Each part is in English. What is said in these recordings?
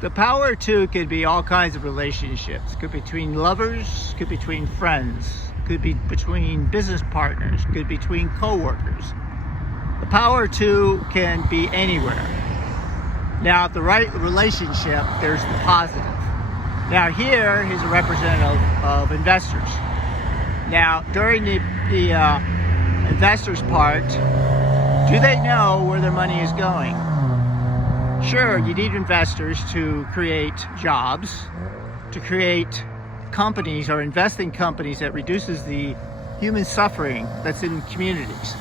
The power too could be all kinds of relationships. Could be between lovers, could be between friends, could be between business partners, could be between co-workers. The power too can be anywhere. Now, the right relationship, there's the positive. Now here is a representative of investors. Now, during the investors part, do they know where their money is going? Sure, you need investors to create jobs, to create companies or invest in companies that reduces the human suffering that's in communities.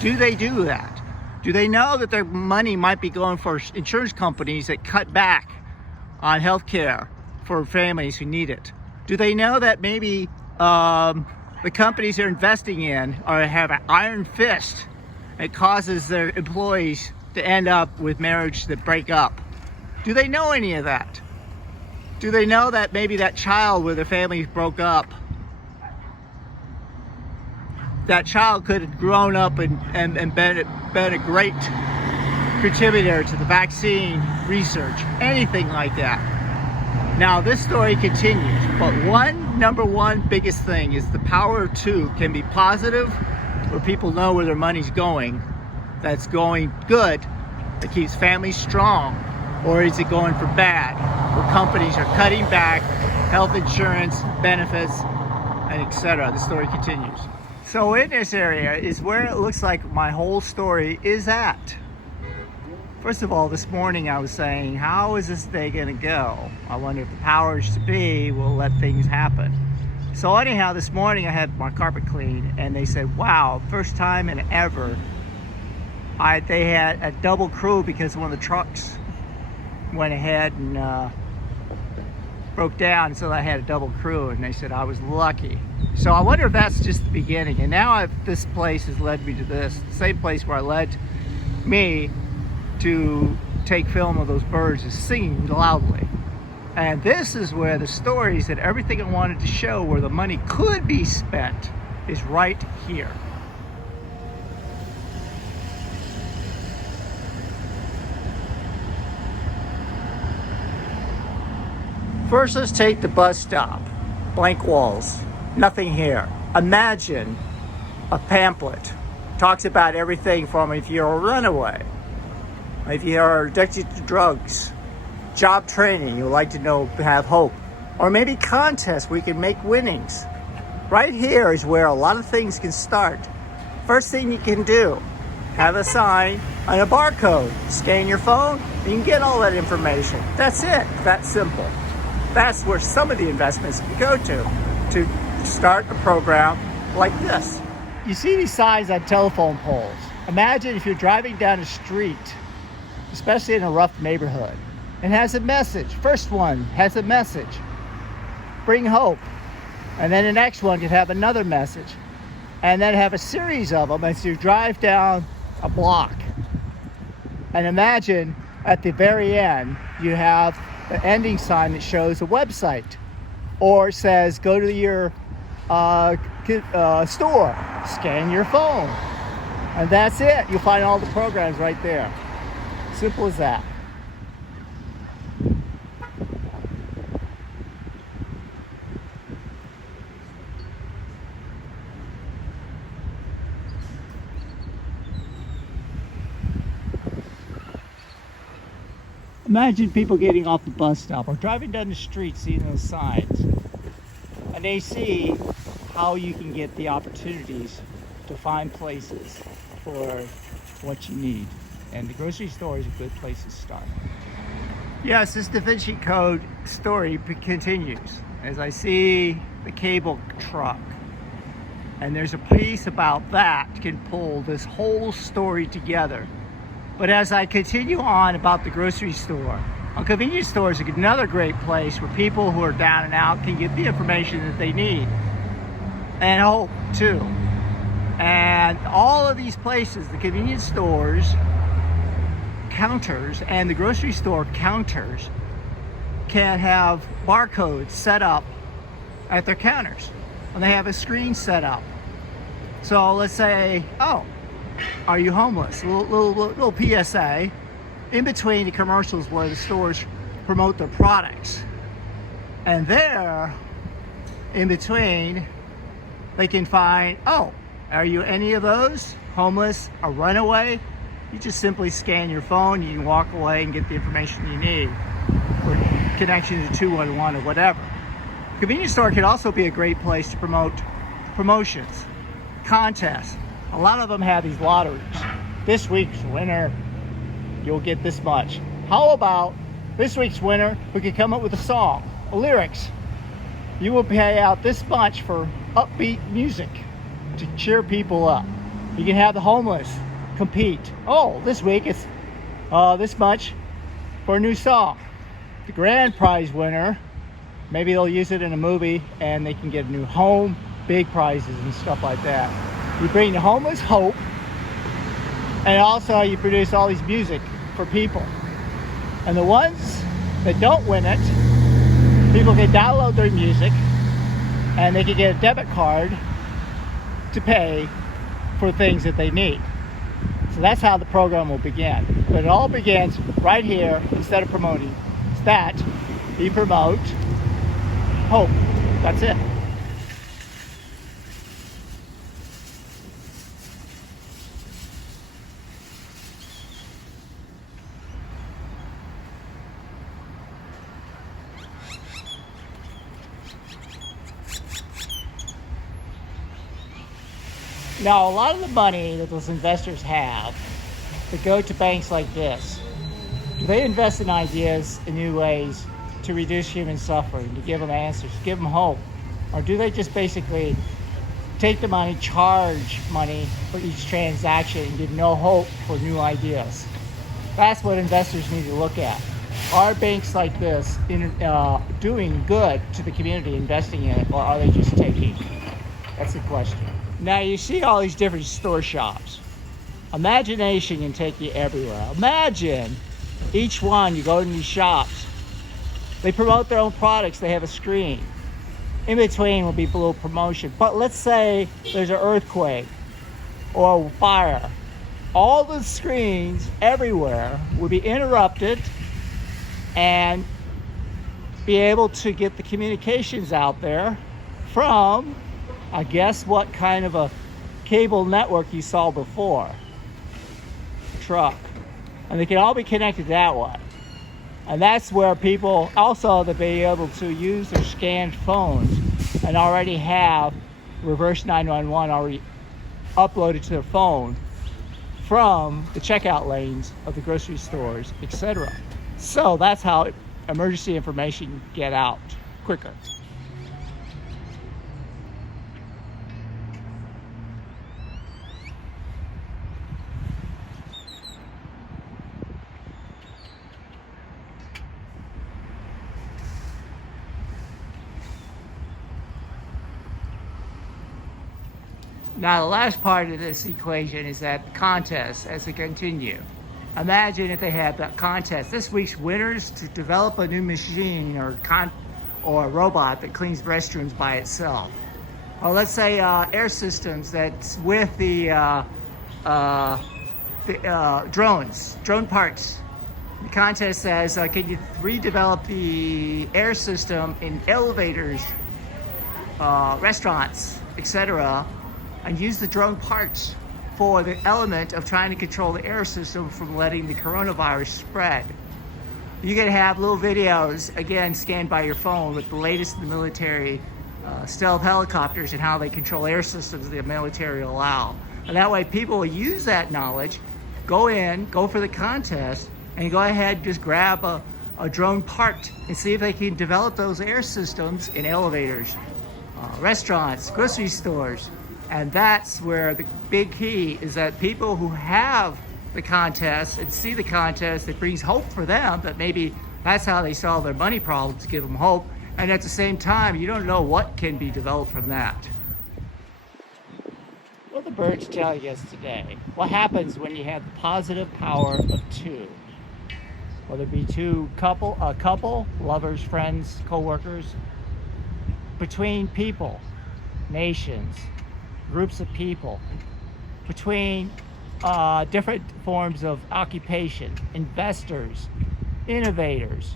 Do they do that? Do they know that their money might be going for insurance companies that cut back on health care for families who need it? Do they know that maybe the companies they're investing in have an iron fist? It causes their employees to end up with marriage that break up. Do they know any of that? Do they know that maybe that child where their family broke up, that child could have grown up and been a great contributor to the vaccine research, anything like that. Now this story continues, but number one biggest thing is the power too can be positive, where people know where their money's going, that's going good, that keeps families strong, or is it going for bad, where companies are cutting back health insurance, benefits, and etc. The story continues. So in this area is where it looks like my whole story is at. First of all, this morning I was saying, how is this day gonna go? I wonder if the powers to be will let things happen. So anyhow, this morning I had my carpet cleaned and they said, wow, first time in ever, they had a double crew because one of the trucks went ahead and broke down, so I had a double crew, and they said I was lucky. So I wonder if that's just the beginning. And now this place has led me to this, the same place where I led me to take film of those birds is singing loudly. And this is where the stories and everything I wanted to show where the money could be spent is right here. First, let's take the bus stop. Blank walls, nothing here. Imagine a pamphlet. Talks about everything from if you're a runaway, if you're addicted to drugs, job training, you would like to know, have hope, or maybe contests where you can make winnings. Right here is where a lot of things can start. First thing you can do, have a sign and a barcode. Scan your phone, you can get all that information. That's it, that's simple. That's where some of the investments can go to start a program like this. You see these signs on telephone poles. Imagine if you're driving down a street, especially in a rough neighborhood, and has a message. First one has a message, bring hope. And then the next one could have another message. And then have a series of them as you drive down a block. And imagine at the very end, you have the ending sign that shows a website or says go to your store, scan your phone, and that's it. You'll find all the programs right there. Simple as that. Imagine people getting off the bus stop or driving down the street, seeing those signs, and they see how you can get the opportunities to find places for what you need. And the grocery store is a good place to start. Yes, this Da Vinci Code story continues as I see the cable truck. And there's a piece about that can pull this whole story together. But as I continue on about the grocery store, a convenience store is another great place where people who are down and out can get the information that they need. And hope, too. And all of these places, the convenience stores, counters, and the grocery store counters can have barcodes set up at their counters. And they have a screen set up. So let's say, oh, are you homeless? Little PSA in between the commercials where the stores promote their products. And there, in between, they can find, oh, are you any of those? Homeless, a runaway? You just simply scan your phone, you can walk away and get the information you need, or connection to 211 or whatever. Convenience store can also be a great place to promote promotions, contests. A lot of them have these lotteries. This week's winner, you'll get this much. How about this week's winner who can come up with a song, lyrics? You will pay out this much for upbeat music to cheer people up. You can have the homeless compete. Oh, this week it's this much for a new song. The grand prize winner, maybe they'll use it in a movie and they can get a new home, big prizes and stuff like that. You bring the homeless hope, and also you produce all these music for people. And the ones that don't win it, people can download their music and they can get a debit card to pay for things that they need. So that's how the program will begin. But it all begins right here. Instead of promoting that, you promote hope. That's it. Now, a lot of the money that those investors have that go to banks like this, do they invest in ideas in new ways to reduce human suffering, to give them answers, to give them hope? Or do they just basically take the money, charge money for each transaction, and give no hope for new ideas? That's what investors need to look at. Are banks like this doing good to the community, investing in it, or are they just taking? That's the question. Now you see all these different store shops. Imagination can take you everywhere. Imagine each one, you go to these shops, they promote their own products, they have a screen. In between will be a little promotion. But let's say there's an earthquake or a fire. All the screens everywhere will be interrupted and be able to get the communications out there from, I guess, what kind of a cable network you saw before. Truck. And they can all be connected that way. And that's where people also to be able to use their scanned phones and already have reverse 911 already uploaded to their phone from the checkout lanes of the grocery stores, etc. So that's how emergency information get out quicker. Now, the last part of this equation is that contest as we continue. Imagine if they had that contest. This week's winners to develop a new machine or a robot that cleans restrooms by itself. Or let's say air systems that's with the drone parts. The contest says, can you redevelop the air system in elevators, restaurants, etc., and use the drone parts for the element of trying to control the air system from letting the coronavirus spread. You can have little videos, again, scanned by your phone with the latest in the military stealth helicopters and how they control air systems the military allow. And that way people will use that knowledge, go for the contest, and go ahead and just grab a drone part and see if they can develop those air systems in elevators, restaurants, grocery stores. And that's where the big key is, that people who have the contest and see the contest, it brings hope for them, that maybe that's how they solve their money problems, give them hope. And at the same time, you don't know what can be developed from that. What are the birds telling us today? What happens when you have the positive power of two? Whether it be a couple, lovers, friends, co-workers, between people, nations, groups of people, between different forms of occupation, investors, innovators,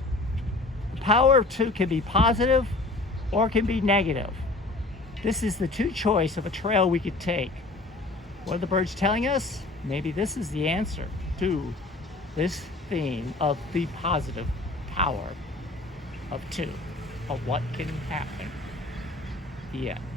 power of 2 can be positive or can be negative. This is the 2 choice of a trail we could take. What are the birds telling us? Maybe this is the answer to this theme of the positive power of 2, of what can happen. The end.